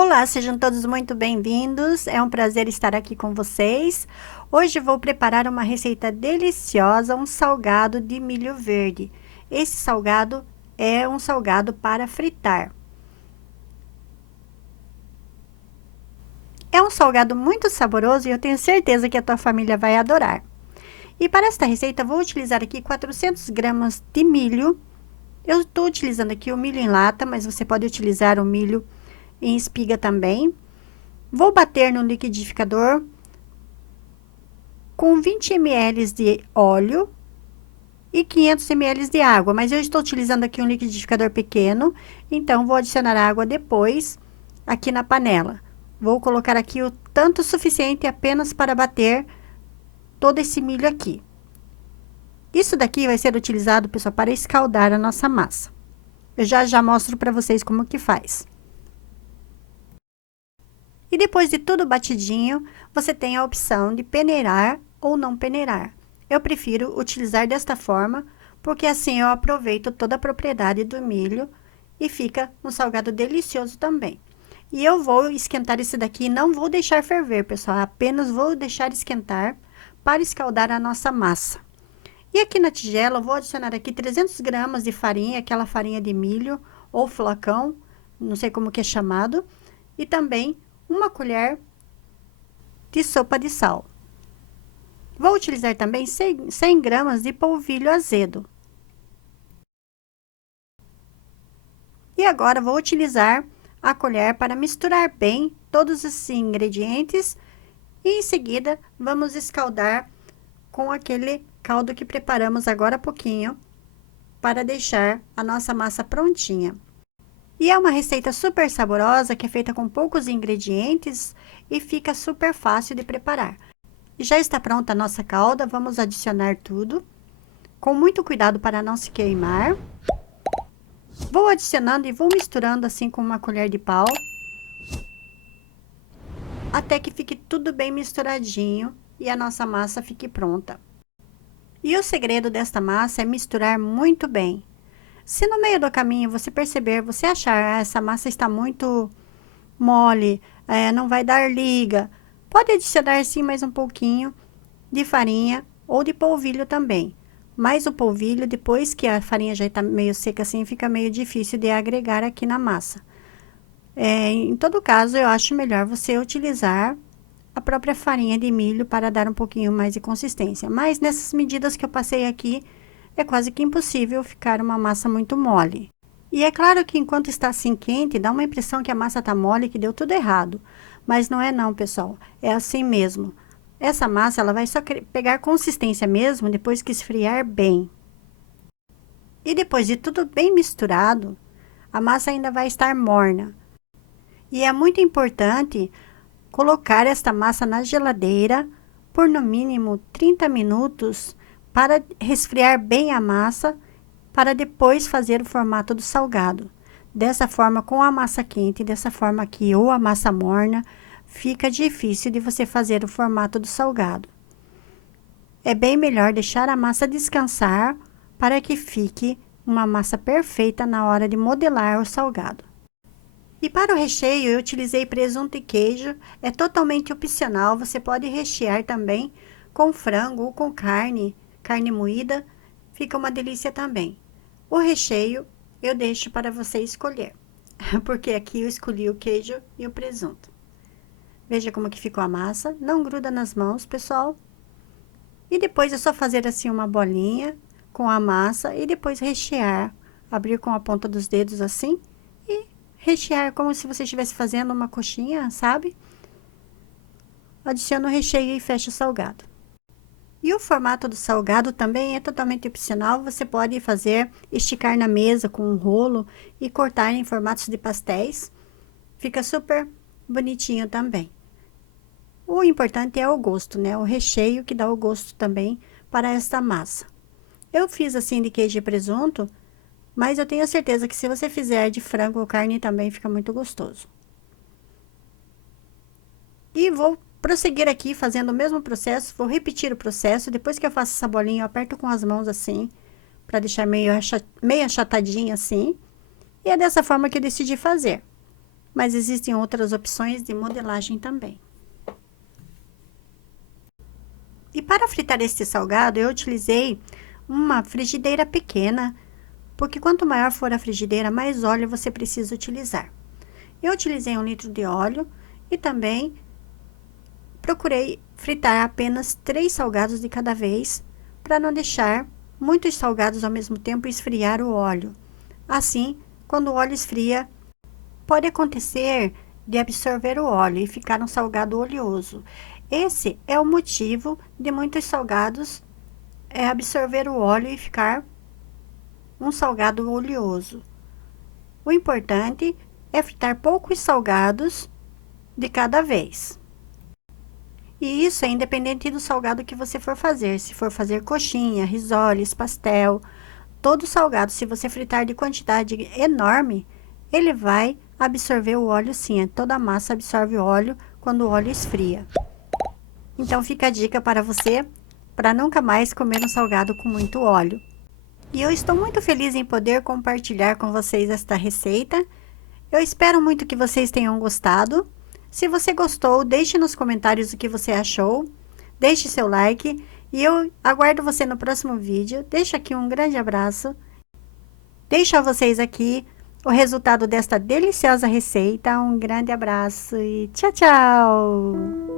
Olá, sejam todos muito bem-vindos. É um prazer estar aqui com vocês. Hoje vou preparar uma receita deliciosa, um salgado de milho verde. Esse salgado é um salgado para fritar. É um salgado muito saboroso e eu tenho certeza que a tua família vai adorar. E para esta receita vou utilizar aqui 400 gramas de milho. Eu estou utilizando aqui o milho em lata, mas você pode utilizar o milho em espiga também. Vou bater no liquidificador com 20 ml de óleo e 500 ml de água, mas eu estou utilizando aqui um liquidificador pequeno, então vou adicionar água depois aqui na panela. Vou colocar aqui o tanto suficiente apenas para bater todo esse milho aqui. Isso daqui vai ser utilizado, pessoal, para escaldar a nossa massa. Eu já mostro para vocês como que faz. E depois de tudo batidinho, você tem a opção de peneirar ou não peneirar. Eu prefiro utilizar desta forma, porque assim eu aproveito toda a propriedade do milho e fica um salgado delicioso também. E eu vou esquentar esse daqui e não vou deixar ferver, pessoal, apenas vou deixar esquentar para escaldar a nossa massa. E aqui na tigela eu vou adicionar aqui 300 gramas de farinha, aquela farinha de milho ou flocão, não sei como que é chamado, e também uma colher de sopa de sal. Vou utilizar também 100 gramas de polvilho azedo. E agora vou utilizar a colher para misturar bem todos esses ingredientes e em seguida vamos escaldar com aquele caldo que preparamos agora há pouquinho para deixar a nossa massa prontinha. E é uma receita super saborosa, que é feita com poucos ingredientes e fica super fácil de preparar. Já está pronta a nossa calda, vamos adicionar tudo, com muito cuidado para não se queimar. Vou adicionando e vou misturando assim com uma colher de pau, até que fique tudo bem misturadinho e a nossa massa fique pronta. E o segredo desta massa é misturar muito bem. Se no meio do caminho você perceber, você achar essa massa está muito mole, não vai dar liga, pode adicionar sim mais um pouquinho de farinha ou de polvilho também. Mas o polvilho, depois que a farinha já está meio seca assim, fica meio difícil de agregar aqui na massa. Em todo caso, eu acho melhor você utilizar a própria farinha de milho para dar um pouquinho mais de consistência. Mas nessas medidas que eu passei aqui, é quase que impossível ficar uma massa muito mole. E é claro que enquanto está assim quente, dá uma impressão que a massa está mole, que deu tudo errado. Mas não é não, pessoal. É assim mesmo. Essa massa, ela vai só pegar consistência mesmo depois que esfriar bem. E depois de tudo bem misturado, a massa ainda vai estar morna. E é muito importante colocar esta massa na geladeira por no mínimo 30 minutos para resfriar bem a massa, para depois fazer o formato do salgado. Dessa forma, com a massa quente, dessa forma aqui, ou a massa morna, fica difícil de você fazer o formato do salgado. É bem melhor deixar a massa descansar para que fique uma massa perfeita na hora de modelar o salgado. E para o recheio, eu utilizei presunto e queijo, é totalmente opcional, você pode rechear também com frango ou com carne moída, fica uma delícia também. O recheio eu deixo para você escolher, porque aqui eu escolhi o queijo e o presunto. Veja como que ficou a massa, não gruda nas mãos, pessoal. E depois é só fazer assim uma bolinha com a massa e depois rechear, abrir com a ponta dos dedos assim e rechear como se você estivesse fazendo uma coxinha, sabe? Adiciona o recheio e fecha o salgado. E o formato do salgado também é totalmente opcional, você pode fazer, esticar na mesa com um rolo e cortar em formatos de pastéis. Fica super bonitinho também. O importante é o gosto, né? O recheio que dá o gosto também para esta massa. Eu fiz assim de queijo e presunto, mas eu tenho certeza que se você fizer de frango ou carne também fica muito gostoso. E vou prosseguir aqui fazendo o mesmo processo, vou repetir o processo. Depois que eu faço essa bolinha, eu aperto com as mãos assim, para deixar meio achatadinha assim. E é dessa forma que eu decidi fazer. mas existem outras opções de modelagem também. E para fritar este salgado, eu utilizei uma frigideira pequena, porque quanto maior for a frigideira, mais óleo você precisa utilizar. Eu utilizei 1 litro de óleo e também procurei fritar apenas 3 salgados de cada vez, para não deixar muitos salgados ao mesmo tempo e esfriar o óleo. Assim, quando o óleo esfria, pode acontecer de absorver o óleo e ficar um salgado oleoso. Esse é o motivo de muitos salgados absorver o óleo e ficar um salgado oleoso. O importante é fritar poucos salgados de cada vez. E isso é independente do salgado que você for fazer. Se for fazer coxinha, risoles, pastel, todo salgado, se você fritar de quantidade enorme, ele vai absorver o óleo sim. Toda a massa absorve o óleo quando o óleo esfria. Então fica a dica para você, para nunca mais comer um salgado com muito óleo. E eu estou muito feliz em poder compartilhar com vocês esta receita. Eu espero muito que vocês tenham gostado. Se você gostou, deixe nos comentários o que você achou. Deixe seu like e eu aguardo você no próximo vídeo. Deixo aqui um grande abraço. Deixo a vocês aqui o resultado desta deliciosa receita. Um grande abraço e tchau, tchau!